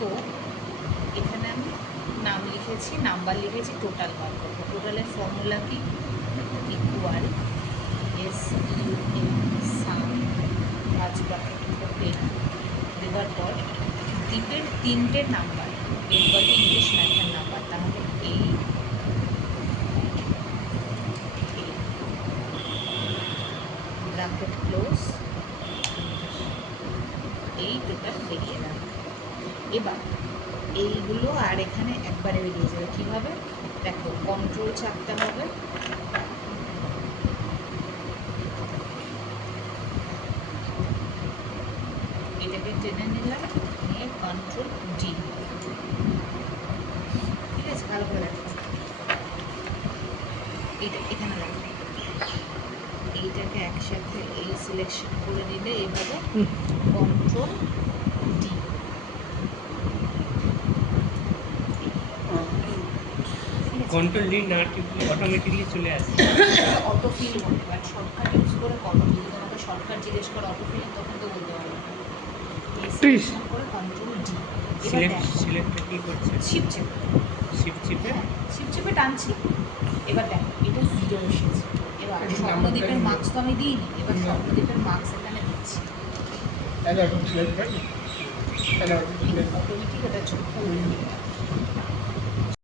তো এখানে আমি নাম লিখেছি, নাম্বার লিখেছি, টোটাল বার করবো। টোটালের ফর্মুলা কি? ইকুয়াল SUM সাম 5 ব্র্যাকেট ওপেন দেওয়ার পর দ্বীপের 3টে নাম্বার বেঙ্গলি ইংলিশ ম্যাথের নাম্বার, তাহলে এই ব্র্যাকেট ক্লোজ, এই টোটাল বেরিয়ে গেল। এবার এইগুলো আর এখানে একবারে বেরিয়ে যাবে। কীভাবে দেখো, কন্ট্রোল চাপতে হবে, এটাকে টেনে নিলাম, নিয়ে কন্ট্রোল ডি, ঠিক আছে? ভালো করে দেখো, এইটা এখানে দেখো, এইটাকে একসাথে এই সিলেকশন করে নিলে এইভাবে কন্ট্রোল ডি, কন্ট্রোল ডি না টিপলে অটোমেটিকলি চলে আসে, অটো ফিল হবে। বাট শর্টকাট ইউজ করে করো, যদি তোমাকে শর্টকাট জিজ্ঞেস করো অটো ফিল, তখন তো বলতে পারবে না। এই সিলেকশন করে কন্ট্রোল ডি, এবার সিলেক্টটা কি করছে? শিপ চেপে, শিপ চিপে, হ্যাঁ শিপ চেপে টানছি। এবার দেখো এটা 0 এসেছে। এবার স্বপ্নদ্বীপের মার্কস তো আমি দিইনি, এবার স্বপ্নদ্বীপের মার্কস এখানে দিচ্ছি। অটোমেটিক এটা চলবে।